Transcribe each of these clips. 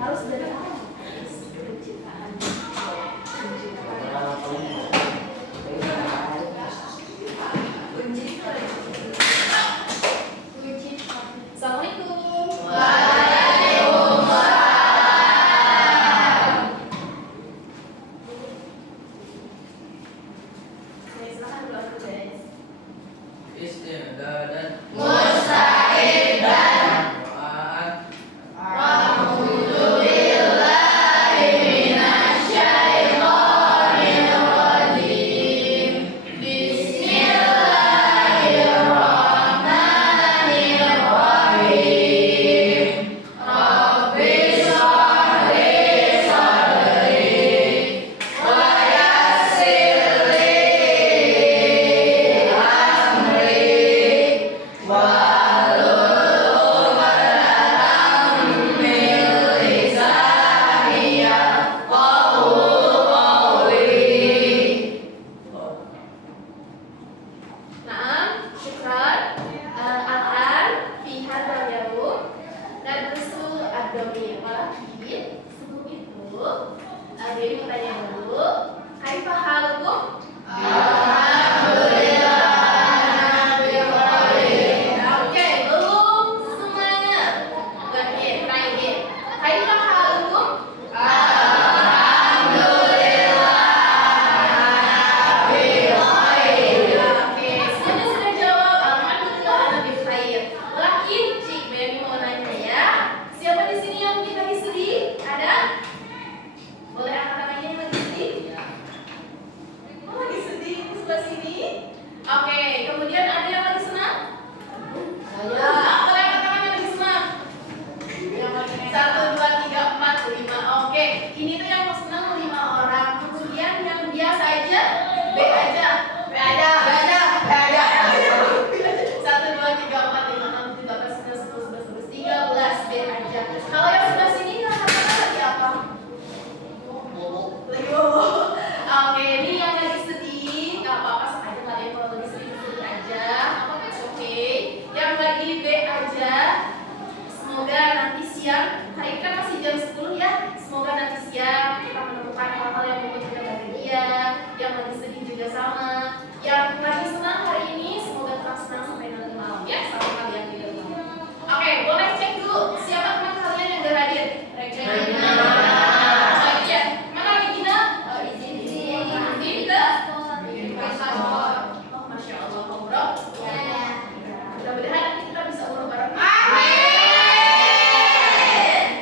Harus dari apa? Penciptaan. Assalamualaikum. Waalaikumsalam. Silakan dulu aku guys. Isti'dadan Musta'iddan. Alhamdulillahi minasyaitonir rajim. Bismillahirrahmanirrahim. Rabbi shrah li sadri wa yassir li amri wahlul 'uqdatam min lisani yafqahu qawli. Naam, syukran. Al-an fi hadzal yaum nadrusu ad-dhamir. Walakin sebelum itu, Dewi mau tanya dulu, kaifa halukum? Alhamdulillah. Oke, belum semuanya. Lagi, try again. Kaifa halukum? Oke, sudah jawab. Alhamdulillah lebih khair. Lakin Cik Baby mau nanya ya. Siapa di sini yang mungkin lagi sedih? Ada? Boleh angkat tangannya yang lagi sedih? Oh, lagi sedih di sebelah sini. Oke, kemudian ada yang lagi senang? Saya. Boleh angkat tangan yang lagi senang? 1, 2, 3, 4, 5. Oke, ini tuh yang senang 5 orang. Kemudian yang biasa aja, B aja. B aja. 1, 2, 3, 4, 5, 6, 7, 8, 9, 10, 11, 12, 13, B aja. Kalau yang sebelah sini kata-kata lagi apa? Lagi bobo. Oke, ini yang lagi sedih, nggak apa-apa aja kalian kalau lagi sedih aja. Oke, yang lagi B aja. Semoga nanti siang, hari ini kan masih jam 10 ya. Semoga nanti siang kita menemukan hal-hal yang membuat kita bahagia. Yang lagi sedih juga sama. Yang lagi senang hari ini semoga tetap senang sampai nanti malam ya, sampai kalian di rumah. Oke, boleh cek dulu siapa teman kalian yang gak hadir. Regina. Iya, mana Regina? Izin. Oh, masya Allah, ngobrol. Mudah-mudahan nanti kita bisa ngobrol bareng.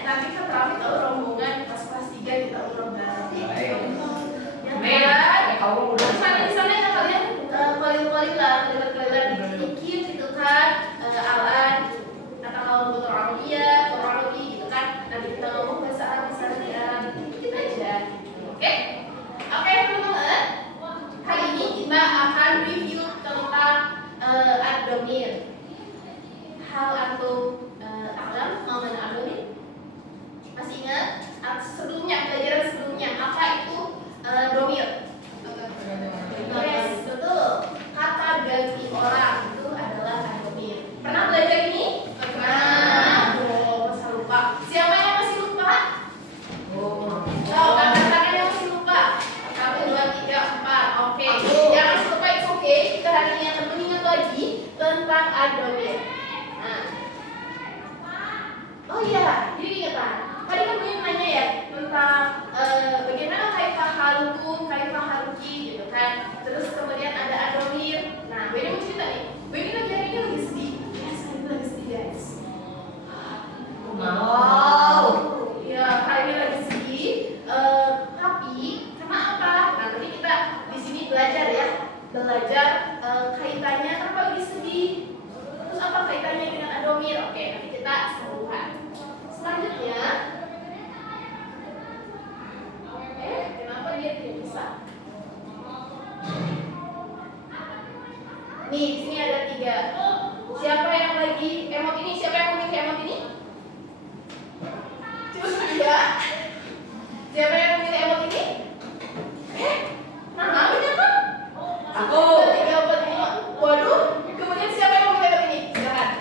Nanti kita terawih tahu rombongan pas kelas 3 kita ngobrol bareng. Di sana ya kalian keliling-keliling lah, keliling-keliling dikit gitu kan. Alan atau kalau butuh Arabi gitu kan. Nanti kita ngomong bahasa Arab dikit aja. Oke? Oke teman-teman. Hari ini kita akan review tentang ad-dhamir. Hal antum alam mau mana ad-dhamir? Masih ingat? Sebelumnya, pelajaran sebelumnya apa itu dhamir? Yes, betul. Kata ganti orang itu adalah ad-dhamir. Pernah belajar ini? Pernah. Oh, masa lupa. Siapa yang masih lupa? Angkat tangan yang masih lupa. 1, 2, 3, 4. Oke. Yang masih lupa itu oke. Kita hari ini akan mengingat lagi tentang ad-dhamir. Nah. Oh iya, jadi ingat. Tadi kan punya nanya ya tentang bagaimana kaifa halukum, kaifa haluki gitu kan. Terus kemudian ada ad-dhamir. Nah, Beni mau cerita nih. Beni lagi hari ini lagi sedih. Ya, saya lagi sedih guys. Wow. Ya, hari ini lagi sedih. Tapi karena apa? Nah, nanti kita di sini belajar ya. Belajar kaitannya kenapa lagi sedih. Terus apa kaitannya dengan ad-dhamir? Oke, nanti kita sambungkan. Selanjutnya, kenapa dia tidak bisa? Nih, di sini ada 3. Siapa yang lagi emot ini? Siapa yang memiliki emot ini? Cuma dia. Siapa yang memiliki emot ini? Nah, namanya kan? Aku. 3, 4, 5. Waduh. Kemudian siapa yang memiliki emot ini? Silakan.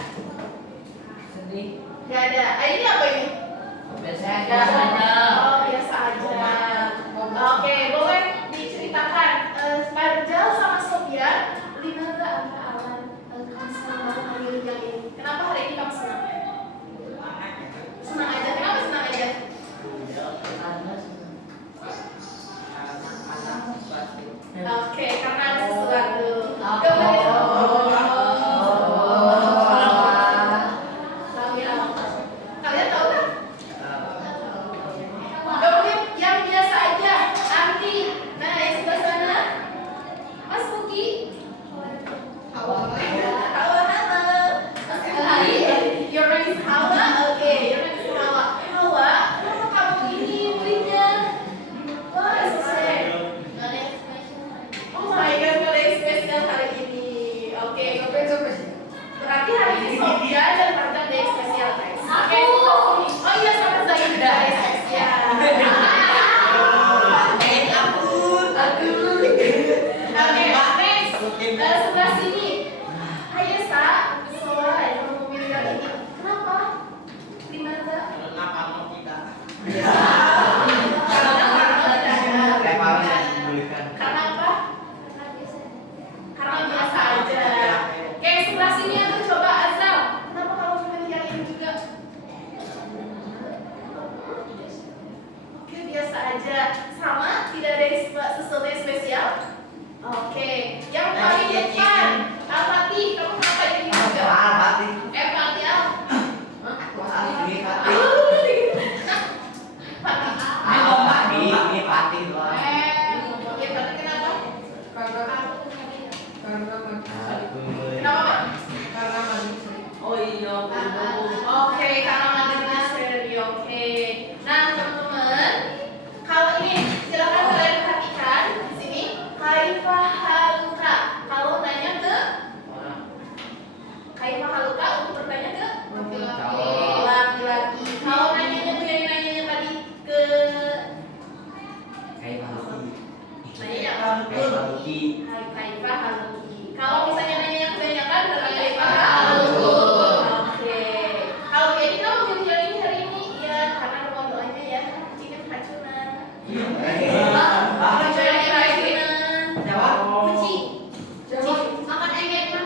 sedih. Gak ada. Ini apa ini? Biasa Oh, biasa aja. Oke, boleh diceritakan Marjal sama Sofian, limadha anta awan kamu senang banget hari ini? Kenapa hari ini kamu senang? Senang aja. Kenapa senang aja? Oke, karena ada sesuatu. Kalian tahu kan? Kemudian yang biasa aja, Anti. Nah, yang sebelah sana, Mas Buki. Hawa, halo. Your name is Hawa. Oke, your name is Hawa. Hawa, kenapa kamu ini muridnya? Wah, selesai. Oh my God, nggak ada yang spesial hari ini. Oke, berarti hari ini Sofia dan Marta ada yang spesial, guys. Oke, oh iya, sama saya juga ada yang spesial. Oke, next. Sebelah sini. Ayesa, Soa, yang memilih kali ini. Kenapa? Limadha? Karena Parno tidak. Karena apa? Karena biasa aja. Oke, sebelah sini aku coba Azam. Kenapa kamu memilih yang ini juga? Oke, biasa aja. Sama, tidak ada sesuatu yang spesial. Oke, yang paling depan Al-Fatih, kamu kenapa ini juga? Al-Fatih. Fatih Al. Fatih kenapa? Kenapa? Oh iya. Oke, karena materinya seri. Oke. Nah, teman-teman, kalau ini silakan kalian perhatikan di sini. Kaifa haluka? Kalau nanya ke Kaifa haluka untuk bertanya ke laki-laki. Kalau nanyanya tuh yang nanyanya tadi ke nanya haluki. Kaifa haluki. Kalau misalnya nanya kebanyakan berarti kaifa haluku. Oke. Kalau ini kamu pilih yang ini hari ini ya karena rumah doanya ya kucingnya keracunan. Makan engek kan?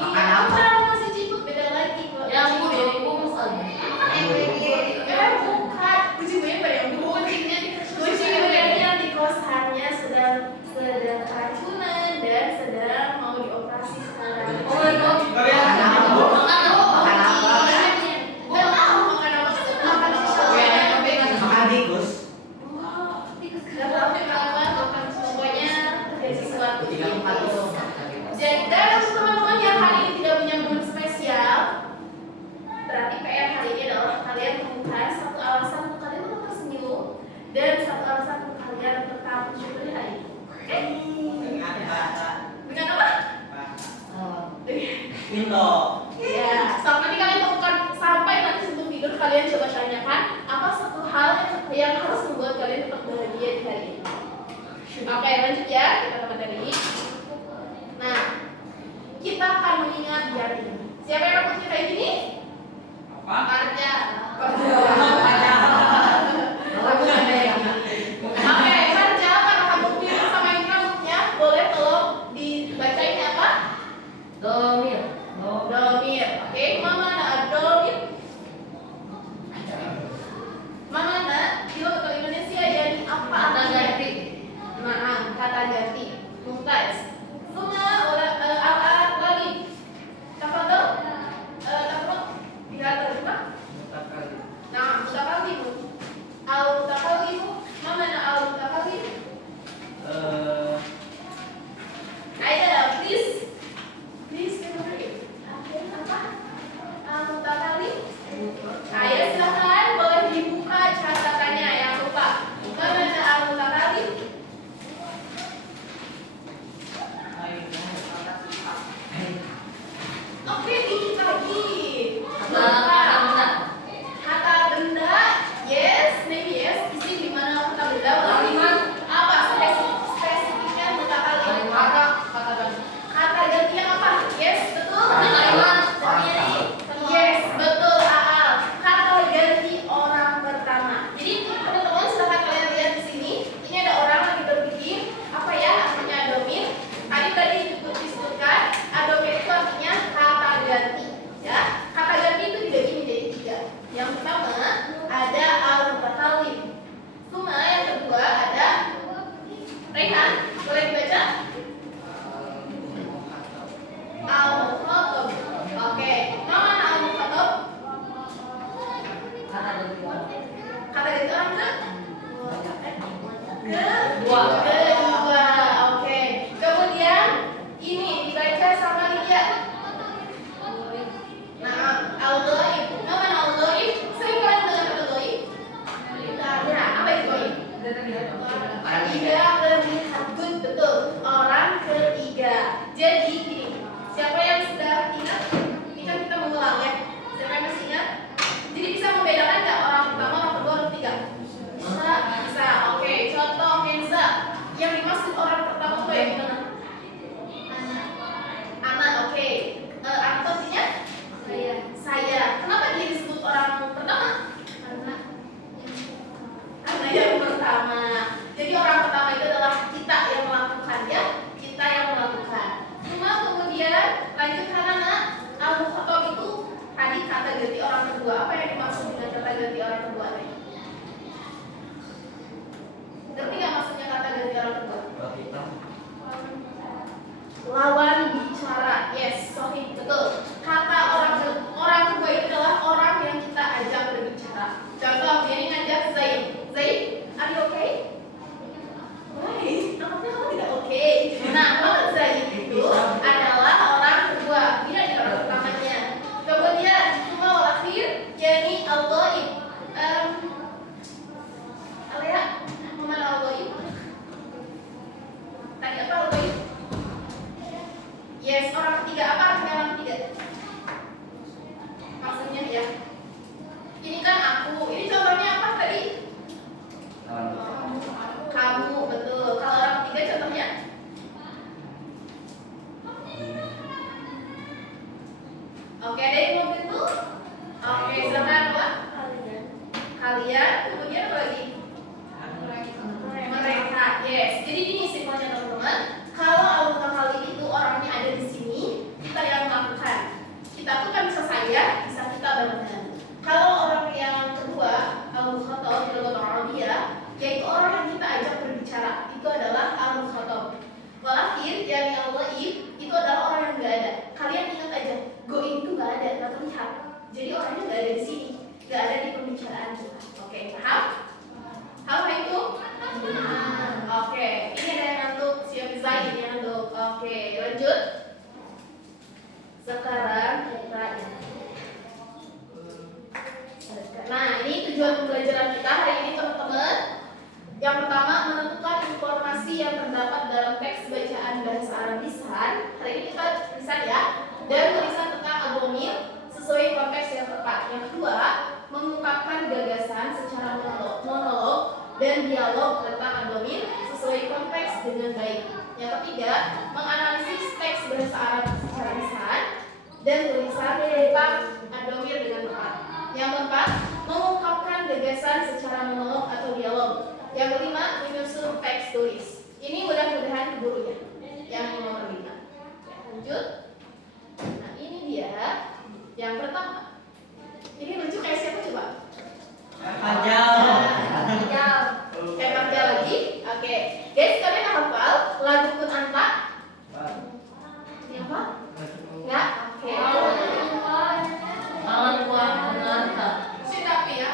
Makan apa? Masih ciput beda lagi kok. Yang bukan. Kucingnya banyak. Kucingnya di kosannya sedang keracunan dan sedang mau dioperasi sekarang. Dan untuk teman-teman yang hari ini tidak punya menu spesial, berarti PR hari ini adalah kalian menemukan satu alasan untuk kalian tetap tersenyum dan satu alasan untuk kalian tetap mensyukuri hari ini. Oke? Dengan apa? Indo. Ya, nanti kalian temukan sampai nanti sebelum tidur kalian coba tanyakan apa satu hal yang harus membuat kalian tetap bahagia di hari ini. Oke, lanjut ya kita ke materi. Nah, kita akan mengingat di hari ini. Siapa yang rambutnya kayak gini? Apa? Karja. Oke, Karja karena kamu mirip sama ini rambutnya, boleh tolong dibacain apa? Domir. Oke, mana domir? Mana? Di lokal Indonesia yani apa? Kata ganti. Kata ganti. Mumtaz. Sunga al-alat lagi. Tafadhol. Tafadhol. Tidak terjemah. Kata ganti orang kedua. Oke. Kemudian ini dibaca sama Lydia. Nah, al-ghaib. Nama al-ghaib. Sering kalian dengar kata ghaib? Ya, apa itu ghaib? Tidak terlihat. Good, betul. Orang ketiga. Jadi gini, siapa yang sudah ingat? Ini kan kita mengulang ya. Siapa yang masih ingat? Jadi bisa membedakan nggak orang pertama, orang kedua, orang ketiga? Bisa. Oke. Contoh Kenza. Yang dimaksud orang pertama itu yang gimana? Anak. Oke. Anak artinya? Saya. Kenapa dia disebut orang pertama? Karena yang pertama. Jadi orang pertama itu adalah kita yang melakukan ya. Kita yang melakukan. Cuma kemudian lanjut karena al-mukhatab itu tadi kata ganti orang kedua. Apa yang dimaksud dengan kata ganti orang kedua? Ngerti nggak maksudnya kata ganti orang kedua? Lawan bicara. Yes, sorry, betul. Kata orang kedua itu adalah orang yang kita ajak berbicara. Contoh, ini ngajak Zaid. Zaid, are you okay? Why? Nampaknya kamu tidak okay. Nah, kalau Zaid itu adalah orang kedua, tidak di orang pertamanya. Kemudian, cuma akhir, yakni al-ghaib. Alea, mana al-ghaib? Tadi apa al-ghaib? Yes, orang ketiga. Apa artinya orang ketiga? Maksudnya ya. Ini kan aku. Ini contohnya apa tadi? Kamu, betul. Kalau orang ketiga contohnya? Oke, ada yang mau itu? Oke, silakan apa? Kalian. Kemudian apa lagi? Mereka. Yes. Jadi ini simpelnya teman-teman. Kalau al-mutakallim itu orangnya ada di sini, kita yang melakukan. Kita tuh kan bisa saya, bisa kita barengan. Kalau orang yang kedua, al-mukhatab dalam bahasa Arabia, yaitu orang yang kita ajak berbicara, itu adalah al-mukhatab. Walakhir yang al-ghaib itu adalah orang yang nggak ada. Kalian ingat aja, goib itu nggak ada, nggak terlihat. Jadi orangnya nggak ada di sini, nggak ada di pembicaraan kita. Oke, paham? Halo itu? Oke, ini ada yang ngantuk, siap Zaid yang ngantuk. Oke, lanjut. Sekarang kita nah, ini tujuan pembelajaran kita hari ini teman-teman. Yang pertama, menentukan informasi yang terdapat dalam teks bacaan bahasa Arab lisan. Hari ini kita lisan ya. Dan tulisan tentang ad-dhamir sesuai konteks yang tepat. Yang kedua, mengungkapkan gagasan secara monolog dan dialog tentang ad-dhamir sesuai konteks dengan baik. Yang ketiga, menganalisis teks bahasa Arab secara lisan dan tulisan tentang ad-dhamir dengan tepat. Yang keempat, mengungkapkan gagasan secara monolog atau dialog. Yang kelima, menyusun teks tulis. Ini mudah-mudahan keburu ya. Yang nomor 5. Lanjut. Nah, ini dia. Yang pertama. Ini lucu kayak siapa coba? Pajal. Kayak Pajal lagi. Oke. Guys, kalian hafal lagu Kun Anta? Ini apa? Enggak? Oke. Awan kuat menanta. Siapa ya?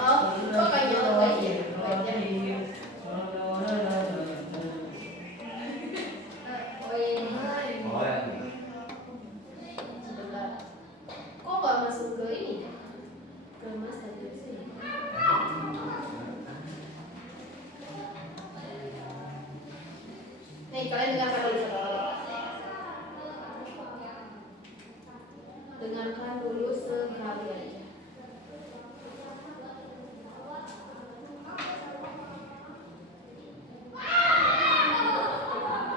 Oh, kok kayak lagi? Sebentar. Kok nggak masuk ke ini? Ke mas aja sih. Nih, kalian dengarkan dulu. Dengarkan dulu sekali aja.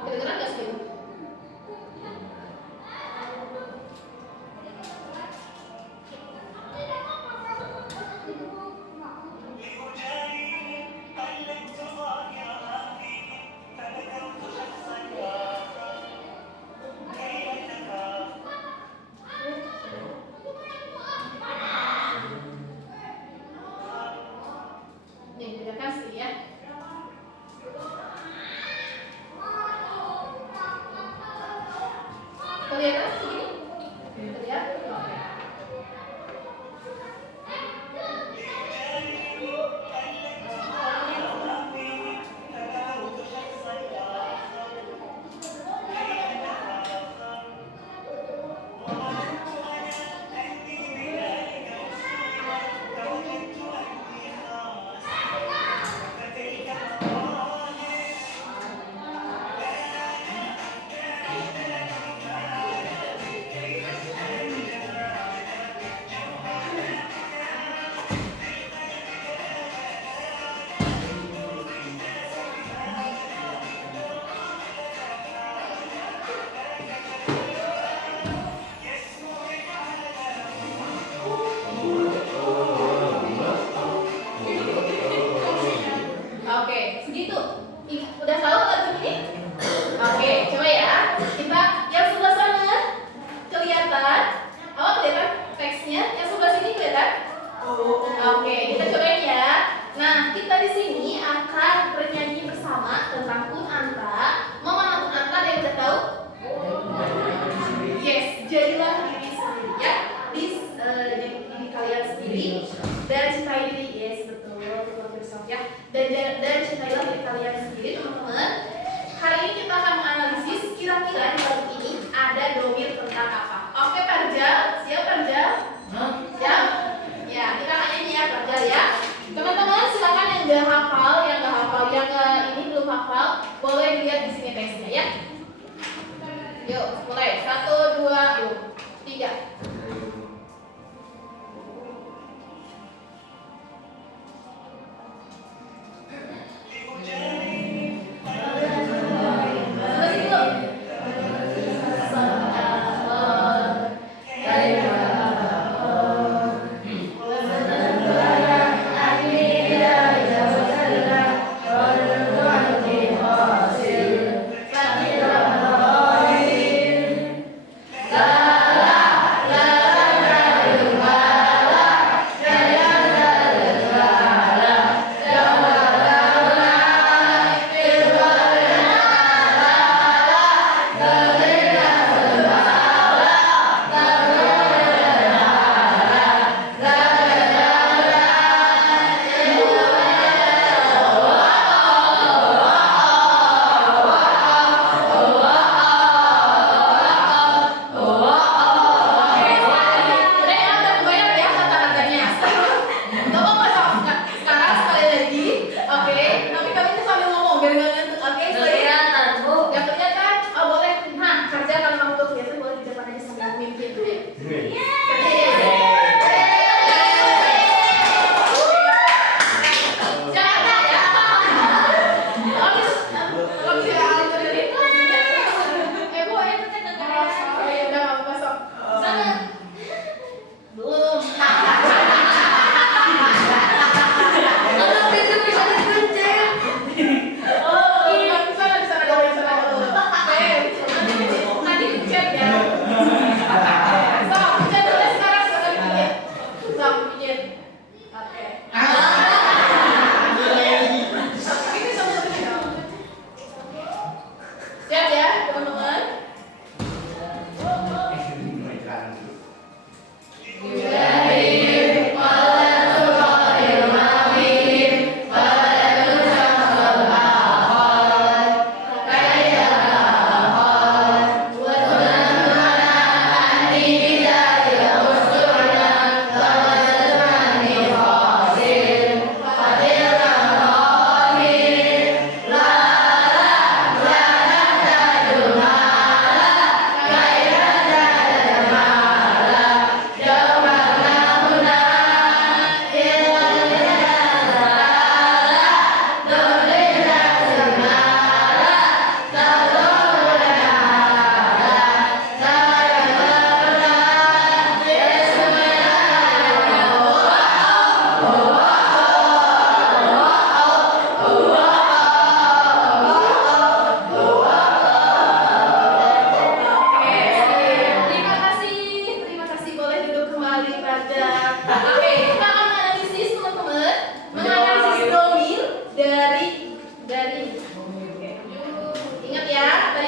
Kedengeran gak sih? ya. Oke, segitu. Udah tahu lagu ini? Oke, coba ya. Kita yang sebelah sana kelihatan. Apa kelihatan teksnya? Yang sebelah sini kelihatan? Oke, kita cobain ya. Nah, kita di sini akan bernyanyi bersama tentang kunanta. Mau mana kunanta? Ada yang udah tahu? Yes, jadilah diri sendiri ya. Jadi diri kalian sendiri dan cintai diri. Yes, betul. Ya. Dan cintailah diri kalian sendiri, teman-teman. Hari ini kita akan menganalisis kira-kira di lagu ini ada domir tentang apa. Oke, Parjal, siap Parjal? Siap? Ya, kita akan nyanyi ya Parjal ya. Teman-teman, silakan yang nggak hafal, yang ini belum hafal, boleh lihat di sini teksnya ya. Yuk, mulai. 1, 2, yuk. 3.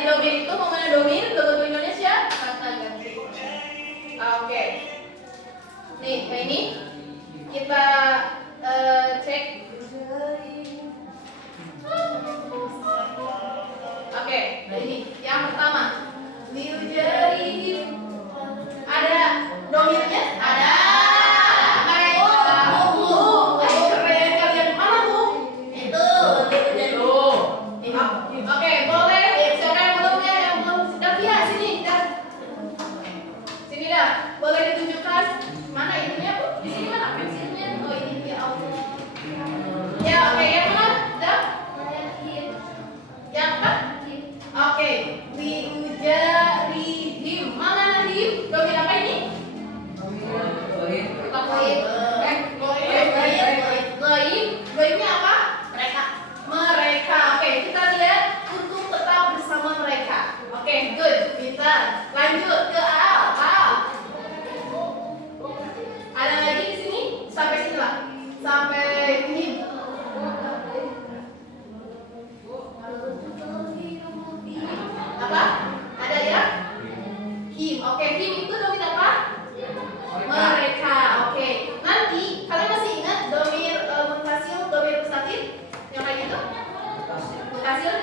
Domir itu mau mana domir? Logo Indonesia? Kata ganti. Oke. Nih, kayak ini kita cek. Oke, ini yang pertama. Liujarihim. Ada domirnya? Ada. Keren kalian. Mana Bu? Itu. Oke, boleh. Siapa yang belum ya? Yang belum Davia sini. Sini dah. Boleh ditunjukkan mana itunya Bu? Di sini mana pensilnya? Oh ini ya Allah. Ya oke, yang mana? Dah. Yang apa? Oke, liujarihim. Mana him? Domir apa ini? Goibnya apa? Mereka. Oke, kita lihat untuk tetap bersama mereka. Oke, good. Pintar. Lanjut ke Al. Ada lagi di sini? Sampai sini lah. Sampai him. Apa? Ada ya? Him. Oke, him itu domir apa? Mereka. Oke. Nanti kalian masih ingat domir munfasil, domir mustatir? Yang kayak gitu? Mutasil?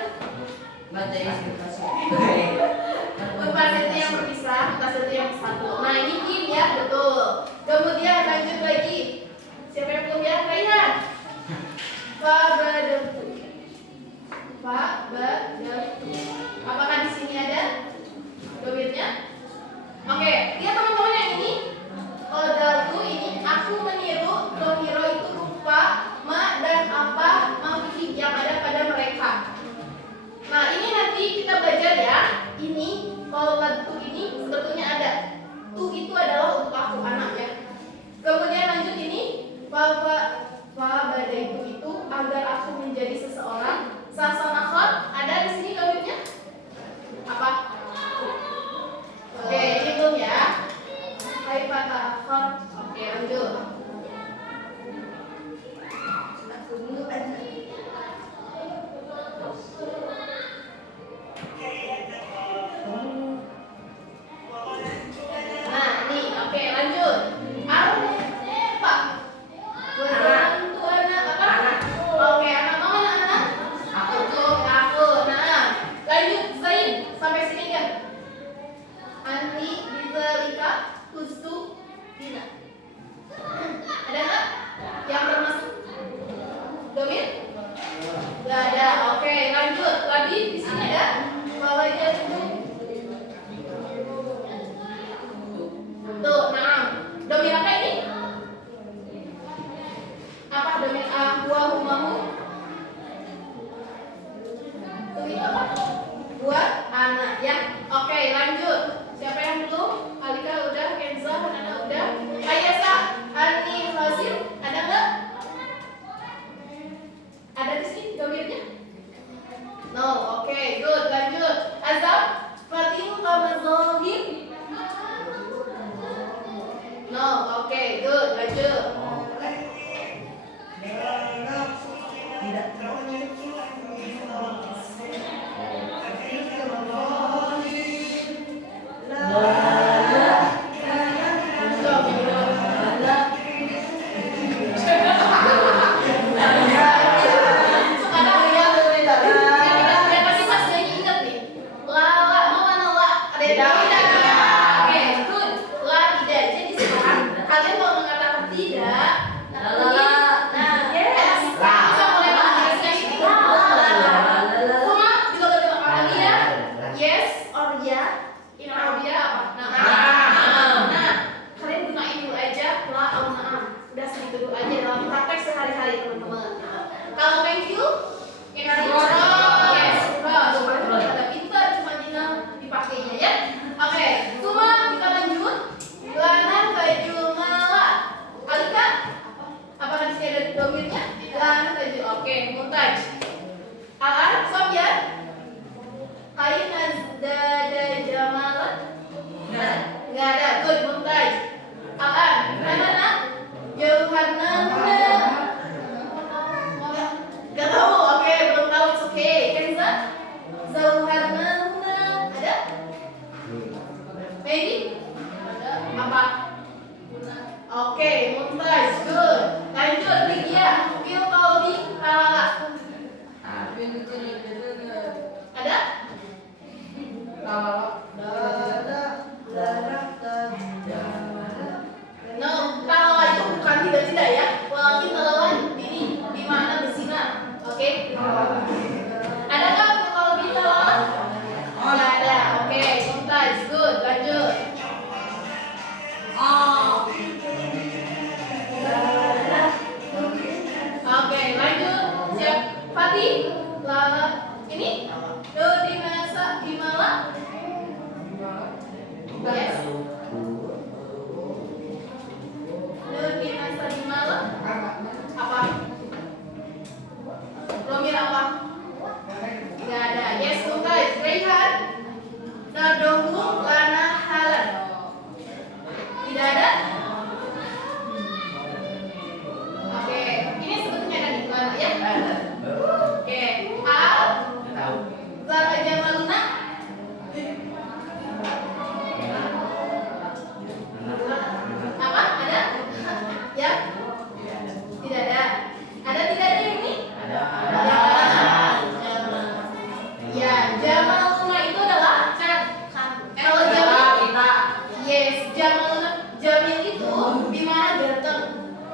Munfasil itu yang berpisah, mutasil itu yang bersatu. Nah, ini him ya, betul. Kemudian lanjut lagi. Siapa yang belum ya? Kalian. Fabadatu. Apakah di sini ada domirnya? Oke, lihat teman-teman yang ini. Qadaltu ini aku meniru domiro itu rupa ma dan apa mafihim yang ada pada mereka. Nah, ini nanti kita belajar ya. Ini qadaltu ini sebetulnya ada. Tu itu adalah untuk aku anak ya. Kemudian lanjut ini badaitu itu agar aku menjadi seseorang. Sasan akhir ada di sini domirnya? Apa? Oke, ini belum ya. Haifata akhir. Oke, lanjut. Nah, ini oke, lanjut. Apa? Bantu anak apa? Oke, anak mana anak? Aku. Nah, lanjut Zain sampai sini kan? Anti bizalika tustu dina. Ada nggak yang termasuk domir? Nggak ada. Oke, lanjut lagi di sini ada walajatu. Tuh, nah, domir apa ini? Apa domir humahu? Tuh itu apa? Buat anak ya. Oke, lanjut. Siapa yang belum? Alika udah, Kenza, Hanana udah. Ayasa, Ani, Fasil, ada nggak? Ada di sini domirnya? No, oke, good. Lanjut. Azab, Fatil, Kamazohim. No, oke, good. Lanjut. Tidak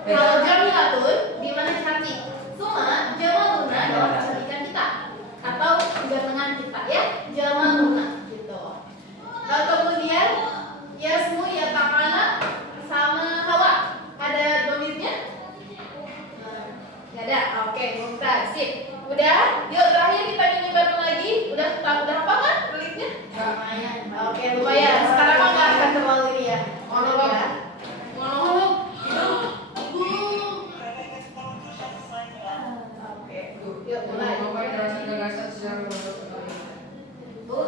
Kalau jamilatun di mana cantik. Cuma jamaluna adalah kecantikan kita atau kegantengan kita ya. Jamaluna gitu. Lalu kemudian Yasmu ya Takana sama Hawa. Ada domirnya? Nggak ada. Oke, mumtaz. Sip. Udah? Yuk terakhir kita nyanyi bareng lagi. Udah apa kan belitnya? Oke, lumayan. Sekarang mah nggak akan terlalu ini ya. Monolog ya. Monolog. Oke, yuk mulai. Bu.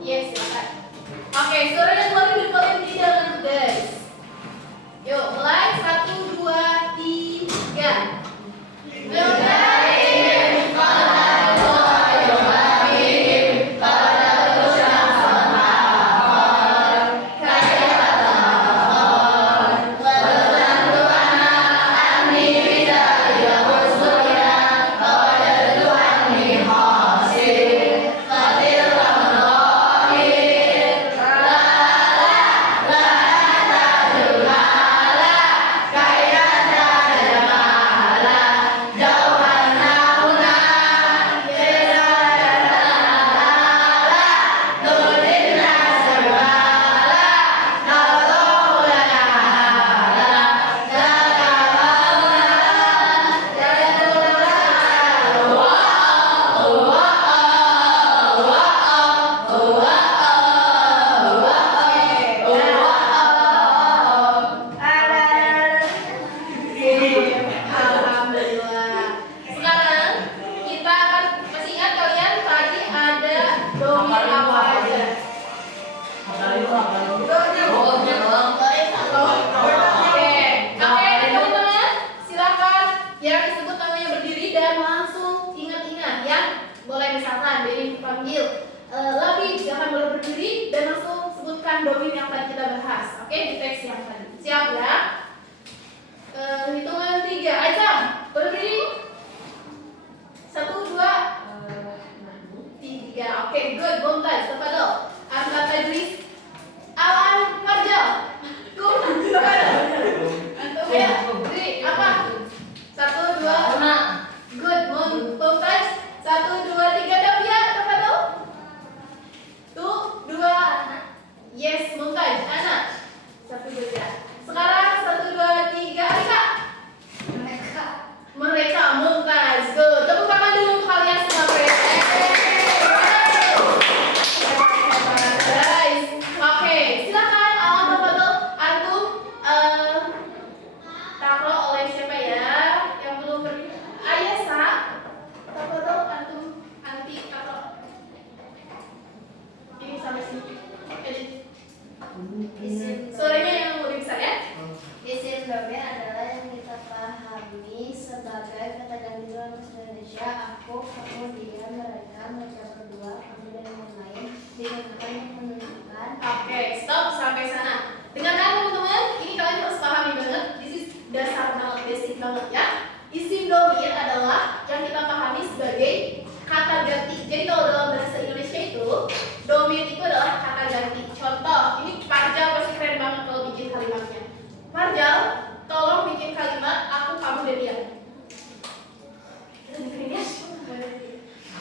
Yes, silakan. Oke, suaranya keluarin di volume di dalam guys. Yuk, mulai 1, 2, 3. Domain yang tadi kita bahas, oke, di teks yang tadi. Siap ya? Hitungan 3, Aizam, berdiri. 1, 2, 3. Oke, good, Mumtaz, tafadhol. Ahmad Tadris, Alan Farjal. Kum, tafadhol. Antum ya, berdiri. Apa? 1, 2, good, Mumtaz. 1, 2, 3, Davia, tafadhol. 2, yes, Mumtaz, anak. 1, 2, 3. Sekarang 1, 2, 3, Alika. Mereka, Mumtaz. Good. Tepuk tangan dulu untuk kalian semua. Guys. Oke, silakan Alam tafadhol. Antum taruh oleh siapa ya? Yang belum berdiri. Ayasa. Tafadhol antum anti taruh. Ini sampai sini. Suaranya yang lebih besar ya. Isim domir adalah yang kita pahami sebagai kata ganti dalam bahasa Indonesia. Aku, kamu, dia, mereka berdua, kamu dan yang lain digunakan untuk menunjukkan. Oke, stop sampai sana. Dengarkan teman-teman, ini kalian harus pahami banget. This is dasar banget, basic banget ya. Isim domir adalah yang kita pahami sebagai kata ganti. Jadi kalau dalam bahasa Indonesia itu domir itu adalah kata ganti. Contoh, ini Farjal pasti keren banget kalau bikin kalimatnya. Farjal, tolong bikin kalimat aku, kamu, dan dia. Kita bikin ya.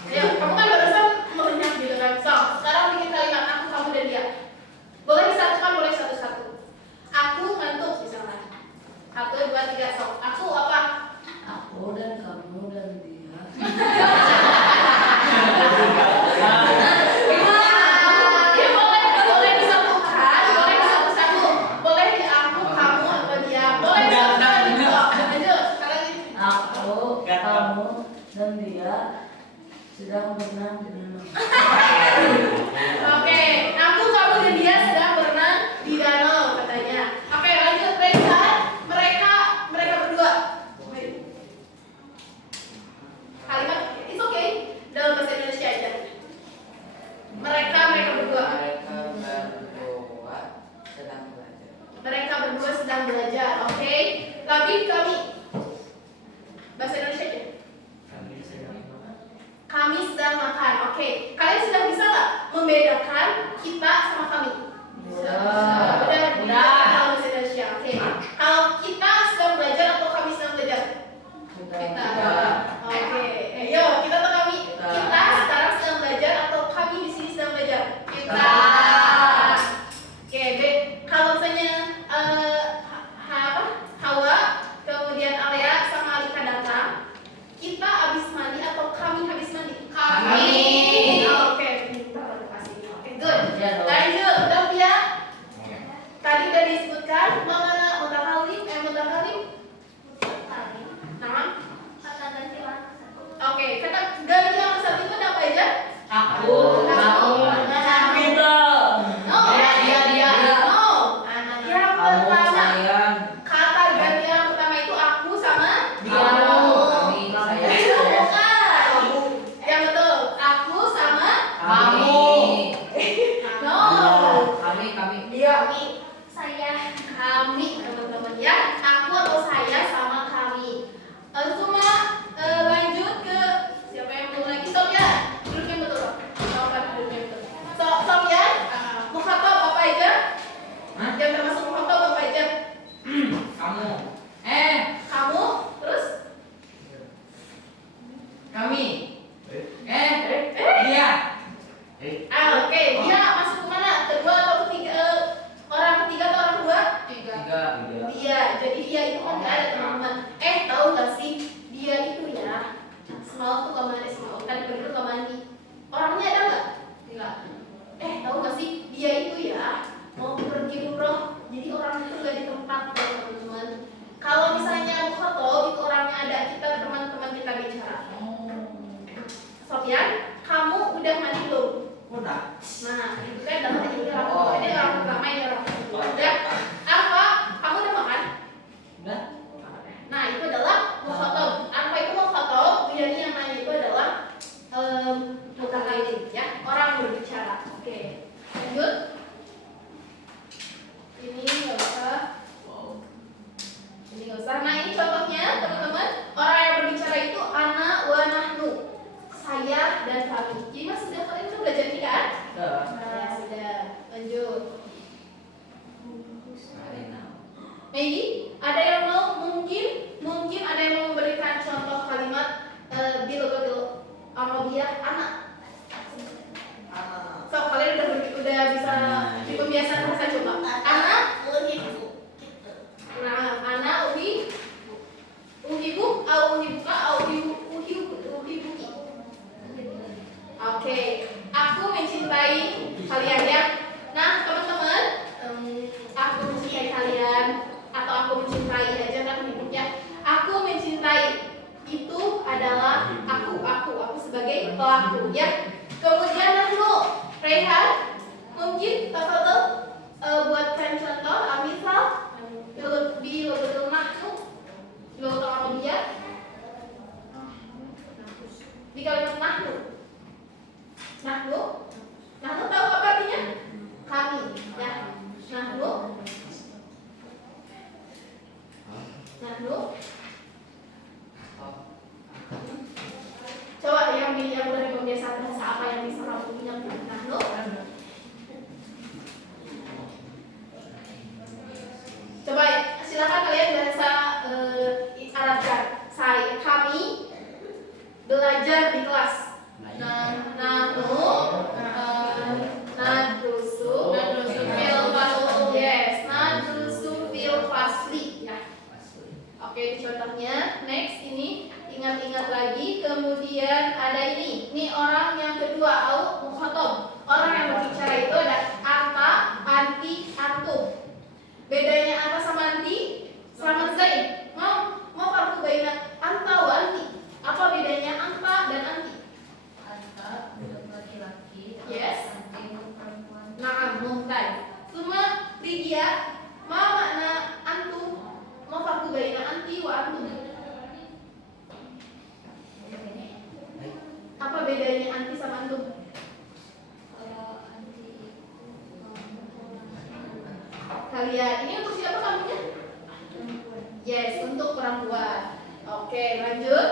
Ayo, kamu kan barusan melenyap gitu kan. So, sekarang bikin kalimat aku, kamu, dan dia. Boleh disatukan, boleh satu-satu. Aku ngantuk misalnya. 1, 2, 3, sok. Aku apa? Aku dan kamu dan dia. Dan dia sedang berenang di danau. Oke, aku, kamu, dan dia sedang berenang di danau katanya. Oke, lanjut. Mereka berdua. Kalimat it's okay dalam bahasa Indonesia aja. Mereka berdua. Mereka berdua sedang belajar. Oke. Tapi kami bahasa Indonesia aja. Kami sedang makan. Oke. Kalian sudah bisa nggak membedakan kita sama kami? Sudah. Dalam bahasa Indonesia. Oke. Kalau Kan mana mutakalim nah Kata ganti warna. oke kata ganti yang satu itu ada apa aja? Aku. Kita. No, Dia. no. Yang Kamu, pertama saya. kata ganti yang pertama itu aku sama Dia. Kami. Saya. Itu bukan. Yang betul aku sama Kami. no. Kami. Dia Saya. kami teman-teman ya aku atau saya sama kami. Semua lanjut ke siapa yang betul lagi Sofia duduknya betul Sofia duduknya betul Sofia mukhatab apa aja? Hah? Yang termasuk mukhatab apa aja? Kamu. Kamu terus Kami. Dia. oke dia masuk ke mana? Kedua atau ketiga? Orang ketiga atau orang kedua? Tiga. Dia jadi dia itu kan nggak ada teman-teman. Tahu nggak sih dia itu ya semalam tuh kamar semalam kan pergi ke mandi orangnya ada nggak? Nggak. Tahu nggak sih dia itu ya mau pergi umroh jadi orang itu nggak di tempat ya, teman-teman. Kalau misalnya mukhatab itu orangnya ada kita teman-teman kita bicara. Sofian kamu udah mandi belum? Udah. Nah itu kan dalam ini orang kedua ini orang pertama ini orang kedua ya. Apa kamu udah makan? Udah. Nah itu adalah mukhatab. Apa itu mukhatab? Jadi yang nanya itu adalah mutakalim ya orang berbicara. Oke lanjut. Ini nggak usah. Ini nggak usah. Nah ini contohnya teman-teman orang yang berbicara itu ana wa nahnu saya dan kami. Jadi mas sudah kalian sudah belajar ini kan? Nah sudah lanjut. Maybe ada yang mau mungkin ada yang mau memberikan contoh kalimat bil Arabiyah anak. So kalian udah bisa di pembiasaan bahasa coba. Anak Nah, anak uhibu au uhibuka au uhibuki. Oke, aku mencintai kalian ya. Nah, teman-teman, aku mencintai kalian atau aku mencintai aja kan menyebutnya. Aku mencintai itu adalah aku sebagai pelaku ya. Kemudian nahnu, Rehan, mungkin tafadhol buatkan contoh misal di logo nahnu, logo Arabiyah di kalimat nahnu. Nahnu tahu apa artinya? Kami ya. Nahnu coba yang dari pembiasaan bahasa apa yang bisa kamu ingat? Nahnu coba silakan kalian bahasa Arabkan. Kami belajar di kelas. Nahnu nadrusu fil fasli. Yes, nadrusu fil fasli ya. Oke, ini contohnya. Next ini ingat-ingat lagi. Kemudian ada ini orang yang kedua au mukhatab. Orang yang berbicara itu ada anta, anti, antum. Bedanya anta sama anti? Selamat Zain. Mau farqu baina anta wa anti. Apa bedanya anta dan anti? Anta untuk laki-laki. Yes. Anti untuk perempuan. Nah, mumtaz. Cuma Lydia, ma makna antum? Mau farqu baina anti wa antum. Apa bedanya anti sama antum? Kalau anti itu Kalian ini untuk siapa kamunya? Yes, untuk perempuan. Oke, lanjut.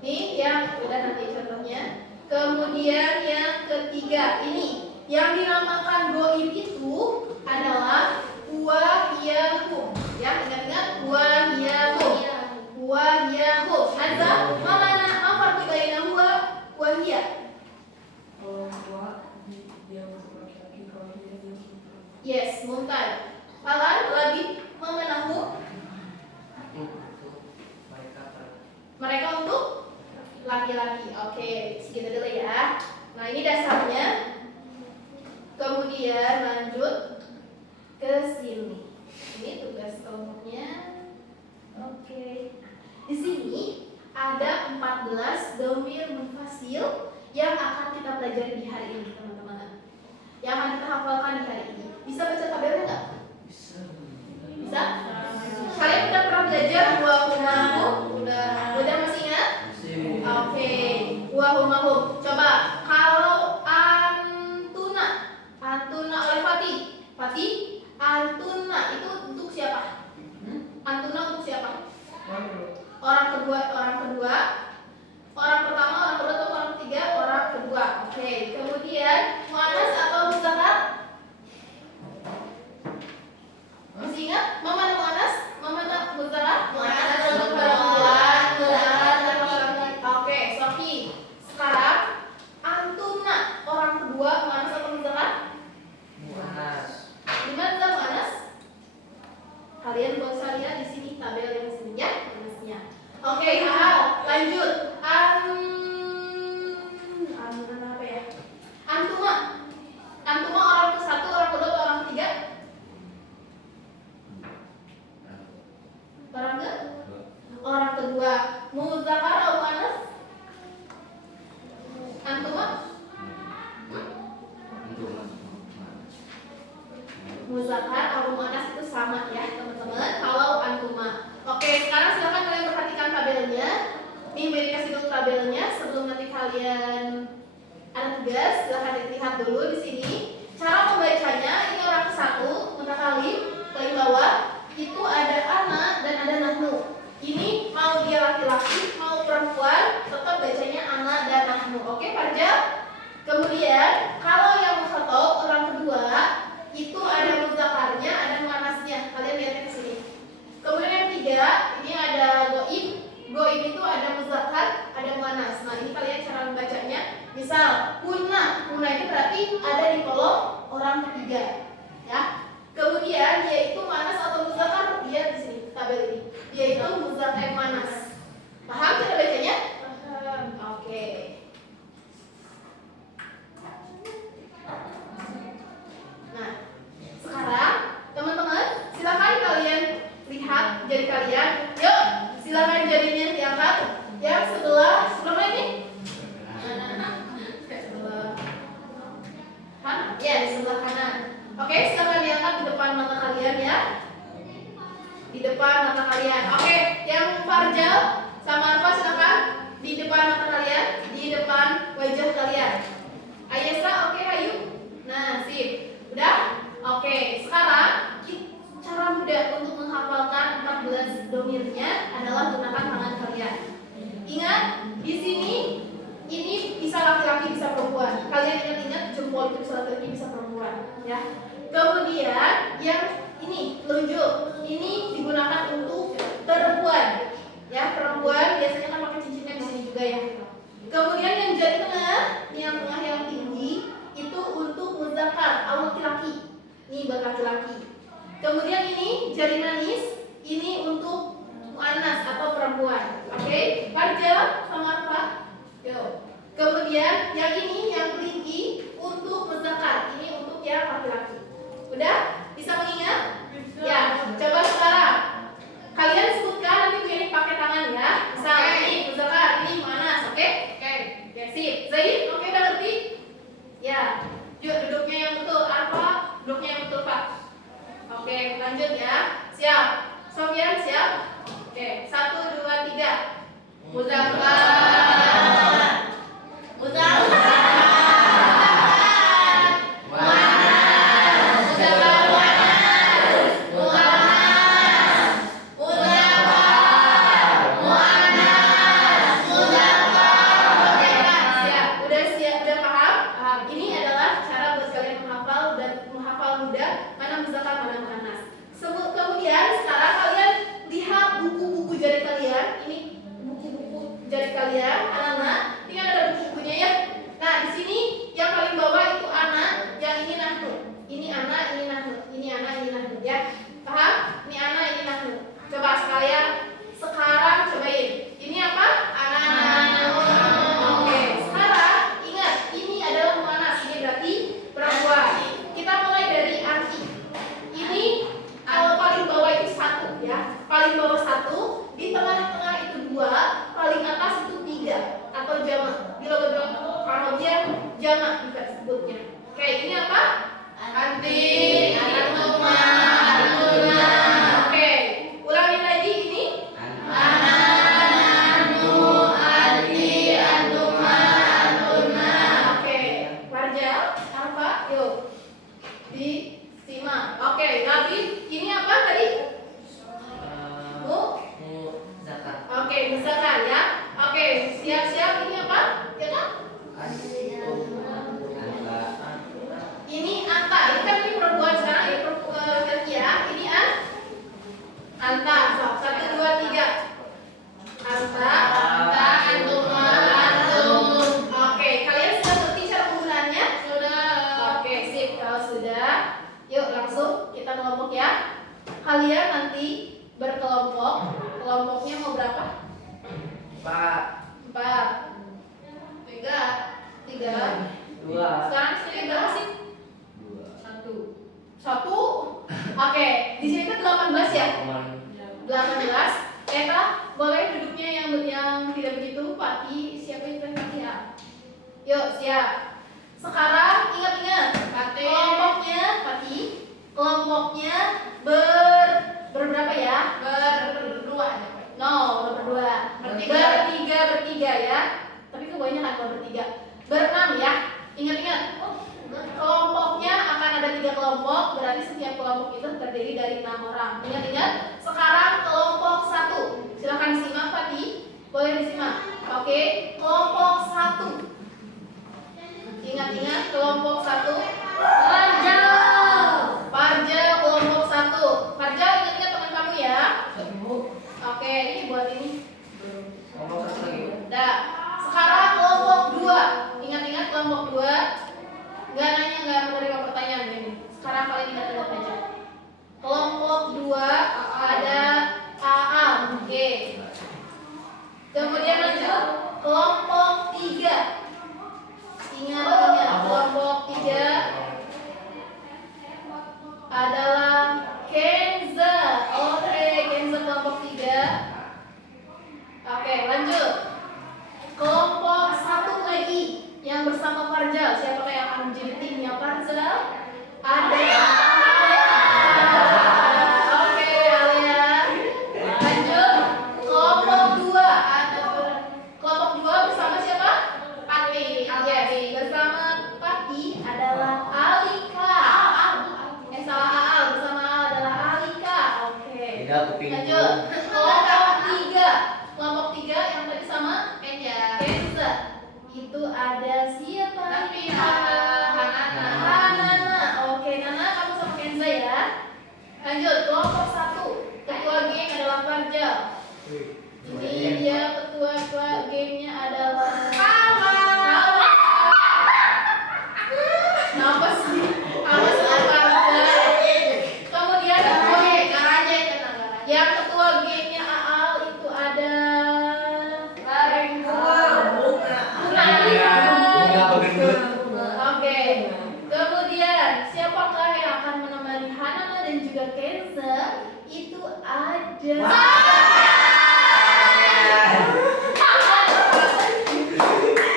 Ini yang udah nanti contohnya. Kemudian yang ketiga ini yang dinamakan goib itu adalah wahiyahum. Ya, ingat-ingat wahiyahum. Wahiyahum. Azza, mana apa baina huwa wahiyah? Yes, mumtaz. Falan lagi memenahu mereka untuk laki-laki. Oke, segitu dulu ya. Nah, ini dasarnya. Kemudian lanjut. ke sini. Ini tugas kelompoknya. Oke. Di sini ada 14 domir munfasil yang akan kita pelajari di hari ini, teman-teman. Yang akan kita hafalkan di hari ini. Bisa baca tabelnya nggak? Bisa. Bisa? Kalian udah pernah belajar wahumahum? Udah masih ingat? Oke. Wahumahum. Coba kalau Antuna oleh Fatih, Antuna itu untuk siapa? Antuna untuk siapa? Orang kedua, orang pertama, orang kedua atau orang ketiga? Orang kedua. Oke. Kemudian muannas atau muzakkar? Masih ingat? Mana muannas? Mana muzakkar? Muannas untuk perempuan, muzakkar laki-laki. Oke, Sofi. Sekarang Antuna orang kedua, muannas atau muzakkar? Muannas. Gimana muannas? Kalian gak usah lihat di sini tabel yang sini ya, muannasnya. Oke, lanjut. Apa ya? Antuma orang ke satu, orang kedua, atau orang ketiga? Orang kedua. Muzakkar atau muannas? Antuma? Muzakkar atau muannas itu sama ya, teman-teman. Kalau antuma. Oke, sekarang silakan kalian perhatikan tabelnya. Nih, Mary kasih dulu tabelnya sebelum nanti kalian ada tugas. Silahkan lihat dulu di sini. Cara membacanya ini orang ke satu, mutakalim paling bawah itu ada ana dan ada nahnu. Ini mau dia laki-laki mau perempuan tetap bacanya ana dan nahnu. Oke, Farja. Kemudian kalau yang mukhatab orang kedua itu ada mudzakarnya, ada muannasnya. Kalian lihat di sini. Kemudian yang ketiga ini ada goib. Goib itu ada muzakkar, ada muannas. Nah, ini kalian cara membacanya. Misal, kuna itu berarti ada di kolom orang ketiga, ya. Kemudian yaitu muannas atau muzakkar, lihat di sini tabel ini. Yaitu muzakkar muannas. Paham cara bacanya? Paham. Oke. Nah, sekarang teman-teman silakan kalian lihat jari kalian. Yuk, silakan jarinya diangkat. Yang sebelah ini. Ya, di sebelah kanan. Oke, silakan diangkat di depan mata kalian ya. Di depan mata kalian. Oke, yang Farjal sama Arfa silakan di depan mata kalian, di depan wajah kalian. Ayesa, oke, ayo. Nah, sip. Udah? Oke, sekarang cara mudah untuk menghafalkan 14 domirnya adalah gunakan tangan kalian. Ingat, di sini ini bisa laki-laki bisa perempuan. Kalian ingat jempol itu bisa laki-laki bisa perempuan, ya. Kemudian yang ini telunjuk ini digunakan untuk perempuan, ya. Perempuan biasanya kan pakai cincinnya di sini juga ya. Kemudian yang jari tengah, yang tengah yang tinggi itu untuk muzakkar atau laki-laki. Ini buat laki-laki. Kemudian ini jari manis, ini untuk muannas atau perempuan. Oke, Farja sama Arfa. Yo. Kemudian yang ini yang kelingki untuk muzakkar, ini untuk yang laki-laki. Udah? Bisa mengingat? Ya. Coba sekarang kalian sebutkan nanti Bu Yeni pakai tangan ya. Misal ini muzakkar, ini muannas. Oke? Oke. Ya, sip. Zaid, oke udah ngerti? Ya. Yuk duduknya yang betul. Arfa, duduknya yang betul, Pak. Oke, lanjut ya. Siap. Sofian siap? Oke, 1, 2, 3. Muzakkar. Muzakkar. Muannas. Muzakkar muannas. Muannas. Muzakkar. Muannas. Muzakkar. Oke, siap. Udah siap, udah paham? Paham. Ini adalah cara buat kalian menghafal dan menghafal mudah mana muzakkar mana muannas. Kemudian sekarang kalian lihat buku-buku jari kalian. Ini buku-buku jari kalian. ya. Kalian nanti berkelompok. Kelompoknya mau berapa? 4, 4, 3, 3. 2, Sekarang sini berapa sih? 1. Oke, di sini kan 18 ya? 18. Eta, boleh duduknya yang tidak begitu. Pati, siapa yang Pati ya? Yuk, siap. Sekarang ingat-ingat, kelompoknya Pati, kelompoknya berberapa ya? Berdua. No, berdua. Bertiga ya. Tapi kebanyakan kalau bertiga. Berenam ya. Ingat-ingat. Kelompoknya akan ada 3 kelompok, berarti setiap kelompok itu terdiri dari 6 orang. Ingat-ingat. Sekarang kelompok 1. Silakan disimak Pati. Boleh disimak. Oke, kelompok 1. Ingat-ingat kelompok 1. Parjal kelompok 1. Parjal ingat-ingat teman kamu ya. Oke, ini buat ini. kelompok 1 lagi. Dah. Sekarang kelompok 2. Ingat-ingat kelompok 2. Nggak menerima pertanyaan ini. Sekarang kalian ingat-ingat aja. Kelompok 2 ada AA. Oke. Kemudian lanjut kelompok 3. Ingat-ingat kelompok 3 adalah Kenza. Oke, Kenza kelompok 3. Oke, lanjut. Kelompok 1 lagi yang bersama Farzal. Siapakah yang akan menjadi timnya Farzal? Ada Oke, Alea. Lanjut. Kelompok 2 ada kelompok 2 bersama siapa? Pati. Yes, bersama Pati adalah Alika. Salah Aal, bersama Aal adalah Alika. Oke. Lanjut. Kelompok 3. Kelompok 3 yang tadi sama Kenza. Itu ada siapa? Hanana. Oke, Nana kamu sama Kenza ya. Lanjut, kelompok 1. Ketua geng adalah Farzal. Ini dia ketua gengnya adalah Hawa. Kenapa sih? Hawa sama Farzal. Kemudian yang ketua gengnya Aal itu ada Oke. Kemudian siapakah yang akan menemani Hanana dan juga Kenza? Itu ada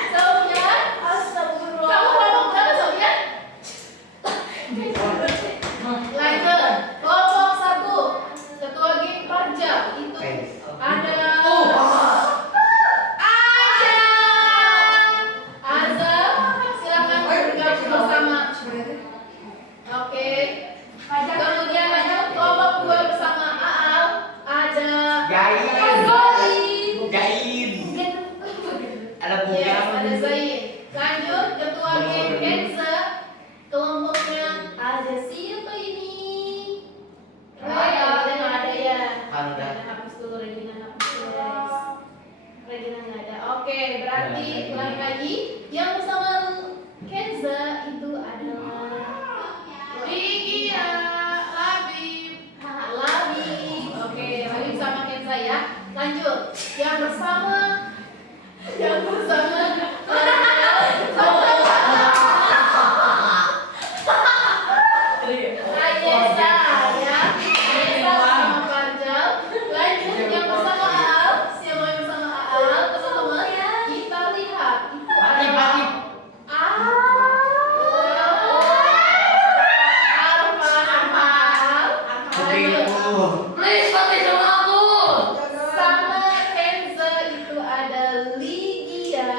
Sofian. Astagfirullah. Kamu ngomong berapa Sofian? Lanjut. Kelompok 1. Ketua geng Farzal itu ada Azam, silakan bergabung bersama. Oke. Kemudian lanjut kelompok 2 bersama Aal ada Gaib. Ada Yes, ada Zain. Lanjut ketua geng Kenza. Kelompoknya ada siapa ini? Regina nggak ada ya. Hapus dulu Regina, hapus dulu guys. Regina nggak ada. Oke, berarti ulangi lagi. Yang bersama Kenza itu adalah Ligia, Labib. Oke, Labib sama Kenza ya. Lanjut. Yang bersama Ayesa ya. Ayesa sama Farzal. Lanjut yang bersama Aal. Siapa yang bersama Aal? Teman-teman, kita lihat itu Pati. Please Pati sama aku. Sama Kenza itu ada Lydia.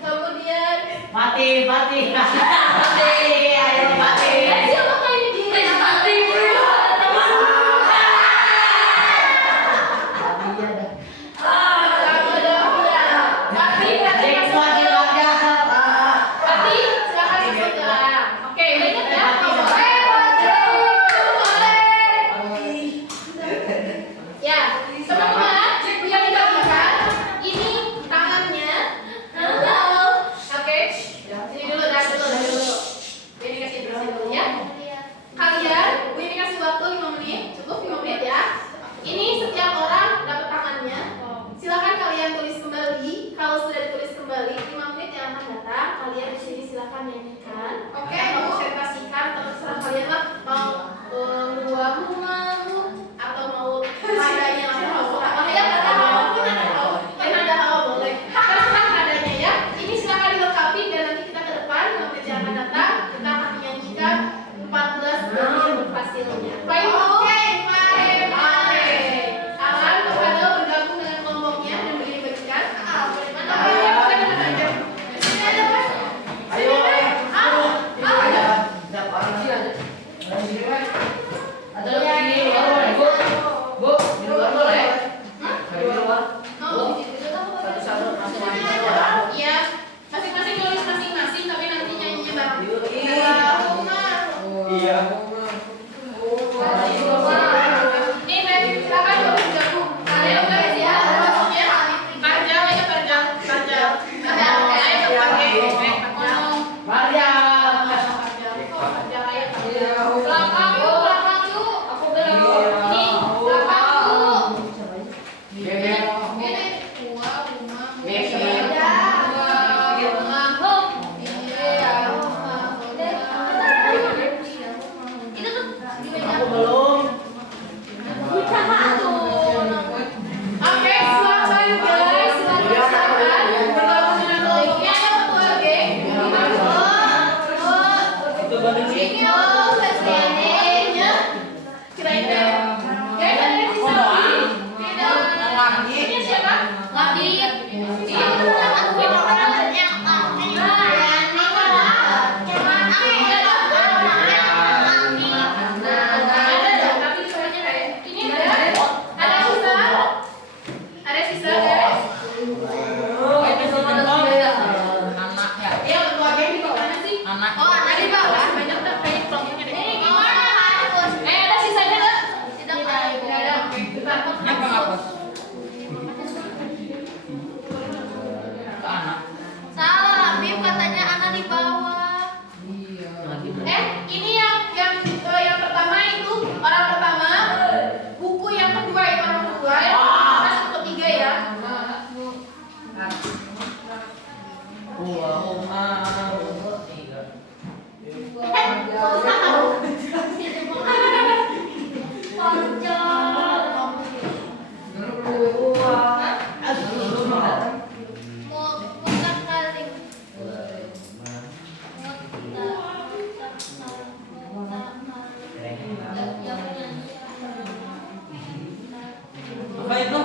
Kemudian Ayo Pati. siapa kayaknya dia? Pati. Sama Davia. Pati masuk Pati, silakan masuk ya. Oke, udah ingat ya? Boleh. Ini Nek, silakan boleh bergabung. Ada yang udah ya, maksudnya panjang aja panjang. Ayo panjang aja. Belakang yuk. Aku belakang. Ini belakang yuk. Ini bunga. Itu tuh di meja. belum. Oke, silakan guys, silakan bergabung dengan kelompoknya. Ayo ketua geng. Itu banding sih. Ini oh, ya. Kirain deh. Guys, ada yang sisa lagi? Tidak. Ini siapa? Labib. Ini ada sisa guys. Anak ya. Iya, ketua geng di mana sih? Anak. Oh, anak di bawah. Banyak udah banyak kelompoknya deh. Ada sisanya nggak? Tidak ada. Apa ngapus? Ke anak. Salah, Bim katanya anak di bawah. Ini yang pertama itu orang pertama, buku yang kedua itu orang kedua, yang ketiga ya. Apa itu?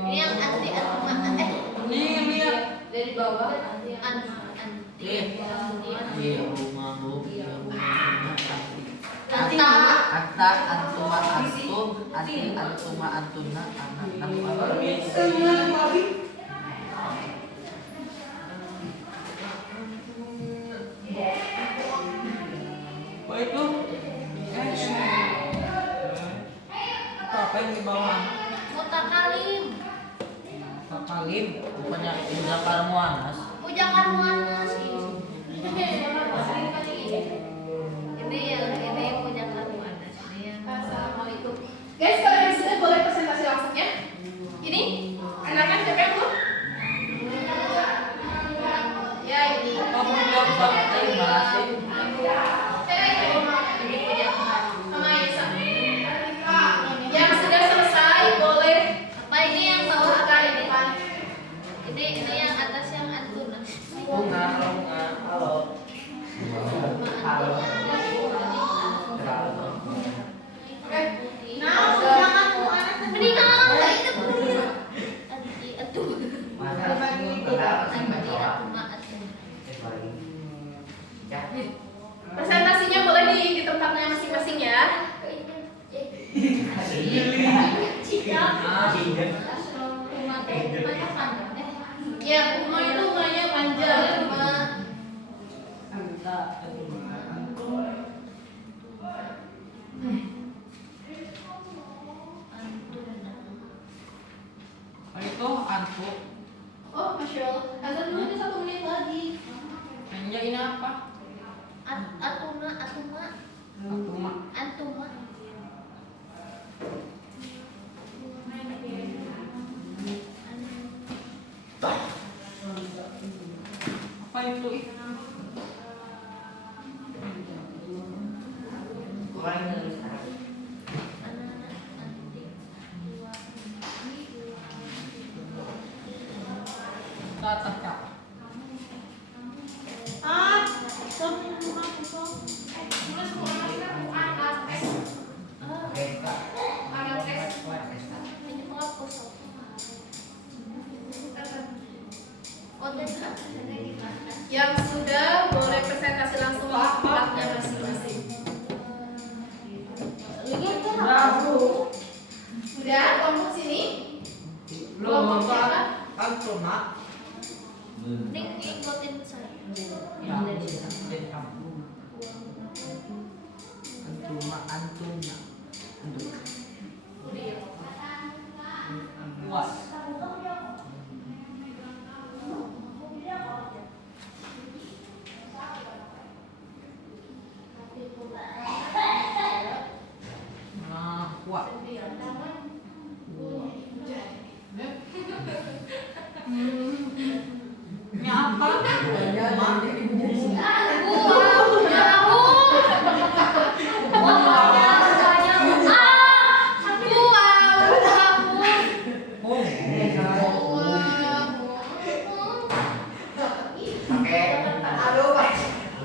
Ini yang anti Nih lihat. Dari bawah. Anta antuma antum anti antuma antuna anak apa itu? Apa yang di bawah? Mutakalim. Kalim, bukannya Ujakar Muanas. Ujakan Muanas. Ini yang ujakan Muanas. Ini yang Assalamualaikum. Guys, kalau yang sudah boleh presentasi langsung ya. Ini, silakan siapa yang belum? Ya ini. Kamu jawab terima kasih. Ini ujakan sama Aisyah. Yang sudah selesai boleh. apa ini yang bawah apa Buka di ini? depan. Ini yang atas yang antuna. Bunga, halo. Halo. Oke. Nah, Ujakan Muanas. Mendingan itu anti antuna. Anti antuna. presentasinya boleh di tempatnya masing-masing ya. Ya, rumah itu rumahnya panjang. Rumah Itu antu. oh, Masya Allah. Azan dulu nih 1 menit lagi. Anja ini apa? Antuna. Antuma. Antuma. Apa itu? Tata cap. Ini menghapus. kelompok sini? Belum Kelompok siapa? kan cuma Nih, ikutin saya. ya cuma antumnya antum puas nah kuat ini apa?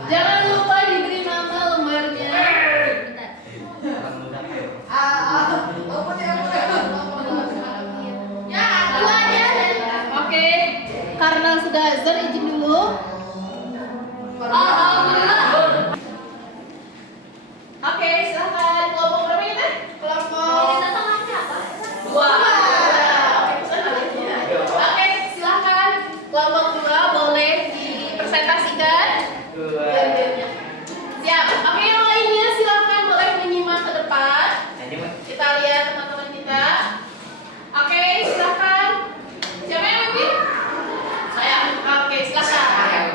Jangan lupa diberi nama lembarnya. Ya, aku aja. Oke, karena sudah azan izin dulu. Alhamdulillah. Oke, silakan kelompok berapa ini? Kelompok dua. Oke, silakan kelompok dua boleh dipresentasikan. Siap. Oke, yang lainnya silakan boleh menyimak ke depan. Kita lihat teman-teman kita. Oke, silakan. Siapa yang mimpin? Saya. Oke, silakan.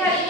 hari ini